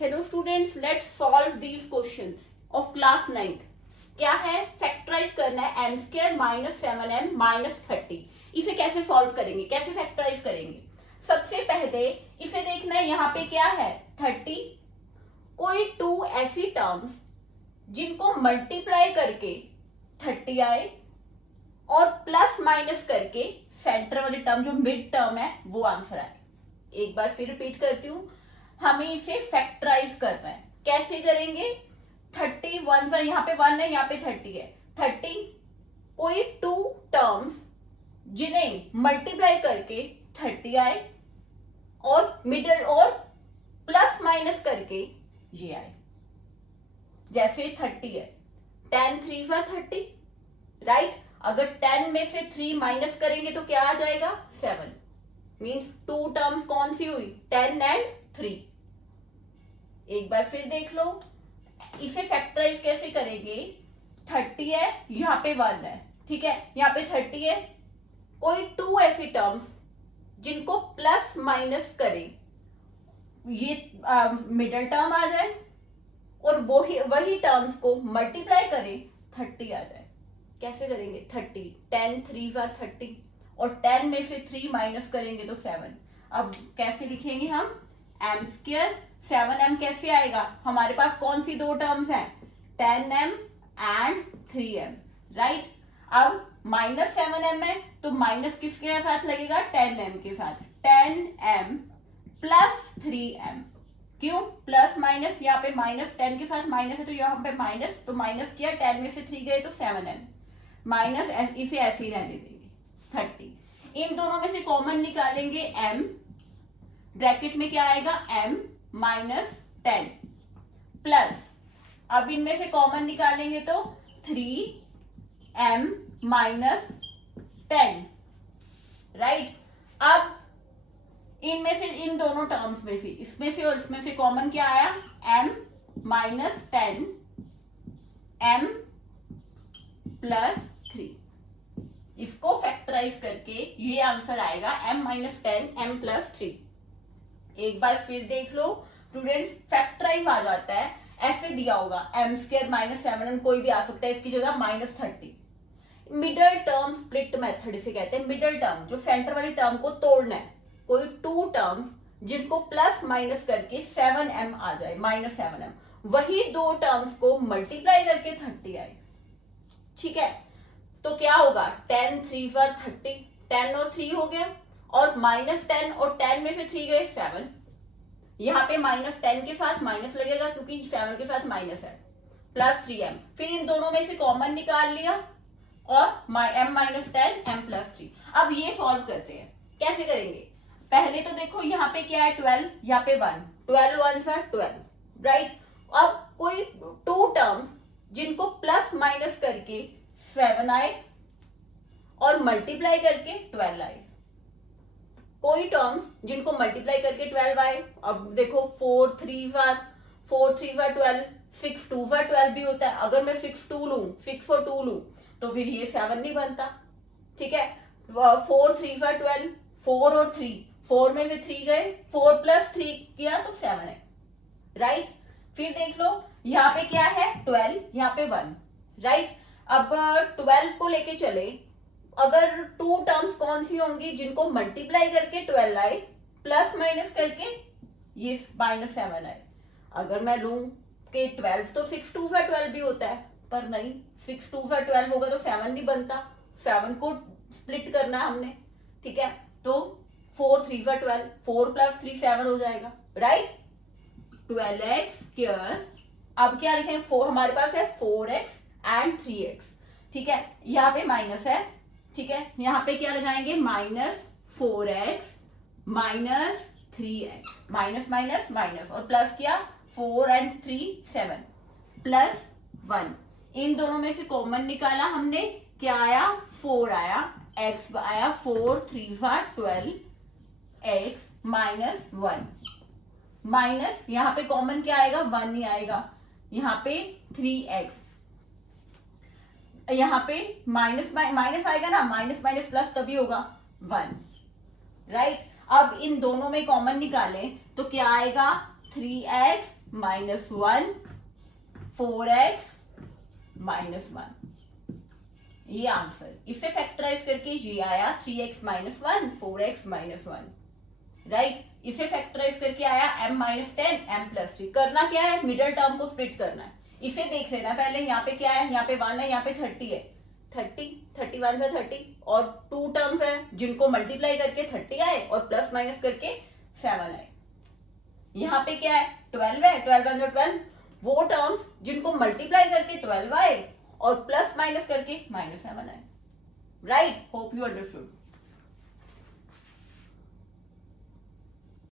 Hello students, let's solve these questions of class 9th। क्या है? Factorise करना है M square minus 7m minus 30। इसे कैसे सॉल्व करेंगे, कैसे फैक्टराइज करेंगे? सबसे पहले इसे देखना है, यहाँ पे क्या है 30। कोई टू ऐसी टर्म्स जिनको मल्टीप्लाई करके 30 आए और प्लस माइनस करके सेंटर वाली टर्म जो मिड टर्म है वो आंसर आए। एक बार फिर रिपीट करती हूँ, हमें इसे फैक्टराइज करना है। कैसे करेंगे? 30 वन सा, यहाँ पे 1 है, यहाँ पे 30 है। 30 कोई टू टर्म्स जिन्हें मल्टीप्लाई करके 30 आए और मिडल और प्लस माइनस करके ये आए। जैसे 30 है, 10 3 सा 30, राइट। अगर 10 में से 3 माइनस करेंगे तो क्या आ जाएगा? 7। मीन्स टू टर्म्स कौन सी हुई? 10 एंड 3। एक बार फिर देख लो, इसे फैक्टराइज कैसे करेंगे? 30 है, यहाँ पे 1 है, ठीक है, यहाँ पे 30 है। कोई टू ऐसी टर्म्स जिनको प्लस माइनस करें, ये मिडल टर्म आ जाए और वही टर्म्स को मल्टीप्लाई करें 30 आ जाए। कैसे करेंगे? 30, 10 3 जार 30 और 10 में से 3 माइनस करेंगे तो 7। अब कैसे लिखेंगे हम? एम स्क्वायर 7m कैसे आएगा? हमारे पास कौन सी दो टर्म्स हैं? 10m and 3m, right. अब माइनस 7m है तो माइनस किसके साथ लगेगा? 10m के साथ। 10m plus 3m। क्यों प्लस माइनस? यहाँ पे माइनस 10 के साथ माइनस है तो यहाँ पे माइनस, तो माइनस किया, 10 में से 3 गए तो 7m माइनस, इसे ऐसे ही रहने देंगे 30। इन दोनों में से कॉमन निकालेंगे m, ब्रैकेट में क्या आएगा? m माइनस 10 प्लस, अब इनमें से कॉमन निकालेंगे तो 3m माइनस 10, राइट। अब इनमें से, इन दोनों टर्म्स में से, इसमें से और इसमें से कॉमन क्या आया? m minus 10 m plus 3। इसको फैक्टराइज करके ये आंसर आएगा m माइनस 10 m प्लस 3। एक बार फिर देख लो स्टूडेंट्स, फैक्टराइज आ जाता है, ऐसे दिया होगा m स्क्वायर माइनस 7m, कोई भी आ सकता है इसकी जगह minus 30। Middle term split method इसे कहते हैं। मिडल टर्म जो सेंटर वाली टर्म को तोड़ना है, कोई टू टर्म्स जिसको प्लस माइनस करके 7m आ जाए, माइनस 7m, वही दो टर्म्स को मल्टीप्लाई करके 30 आए, ठीक है। तो क्या होगा? 10 3 जार 30, 10 और 3 हो गया, और माइनस 10 और 10 में से 3 गए 7। यहाँ पे माइनस 10 के साथ माइनस लगेगा क्योंकि 7 के साथ माइनस है, प्लस 3m। फिर इन दोनों में से कॉमन निकाल लिया और m माइनस 10 m प्लस 3। अब ये सॉल्व करते हैं। कैसे करेंगे? पहले तो देखो यहाँ पे क्या है? 12, यहाँ पे 1, 12 1 सा 12, राइट। अब कोई टू टर्म्स जिनको प्लस माइनस करके 7 आए और मल्टीप्लाई करके 12 आए। कोई टर्म्स जिनको मल्टीप्लाई करके 12 आए। अब देखो 4 3 जार 12, 6 2 जार 12 भी होता है। अगर मैं 6 2 लूं, 6 और 2 लूं तो फिर ये 7 नहीं बनता, ठीक है। 4 3 जार 12, 4 और 3, 4 में से 3 गए, 4 प्लस 3 किया तो 7 है, राइट। फिर देख लो यहाँ पे क्या है? 12, यहाँ पे 1, राइट। अब 12 को लेके चले, अगर टू टर्म्स कौन सी होंगी जिनको मल्टीप्लाई करके 12 आए, प्लस माइनस करके ये माइनस 7 आए। अगर मैं लूं कि 12 तो 6 2 सा 12 भी होता है, पर नहीं, 6 2 सा 12 होगा तो 7 नहीं बनता, 7 को स्प्लिट करना है हमने, ठीक है। तो 4 3 सा 12, 4 प्लस 3 7 हो जाएगा, राइट। 12x स्क्वायर, अब क्या लिखें? 4 हमारे पास है 4x एंड 3x, ठीक है। यहाँ पे माइनस है, ठीक है, यहाँ पे क्या लगाएंगे? Minus 4x minus 3x, minus minus minus, और प्लस किया 4 एंड 3 7 प्लस 1। इन दोनों में से कॉमन निकाला हमने, क्या आया? 4 आया, x आया 4 3 जार 12 x माइनस 1, माइनस यहाँ पे कॉमन क्या आएगा? 1 ही आएगा, यहाँ पे 3x, यहाँ पे माइनस माइनस आएगा ना, माइनस माइनस प्लस तभी होगा 1, राइट। अब इन दोनों में कॉमन निकालें तो क्या आएगा? 3x माइनस 1, 4x माइनस 1, ये आंसर। इसे फैक्टराइज करके ये आया 3x minus 1, 4x minus 1, right. इसे फैक्टराइज करके आया m माइनस 10, m प्लस 3। करना क्या है, मिडल टर्म को स्प्लिट करना है। इसे देख लेना पहले, यहाँ पे क्या है, यहाँ पे 1 है, यहाँ पे 30 है, 31 से 30, और 2 टर्म्स है जिनको मल्टीप्लाई करके 30 आए और प्लस माइनस करके 7 आए। यहाँ पे क्या है, 12 है, 12 1 12, वो टर्म्स जिनको मल्टीप्लाई करके 12 आए और प्लस माइनस करके -7 आए, राइट। Hope you understood.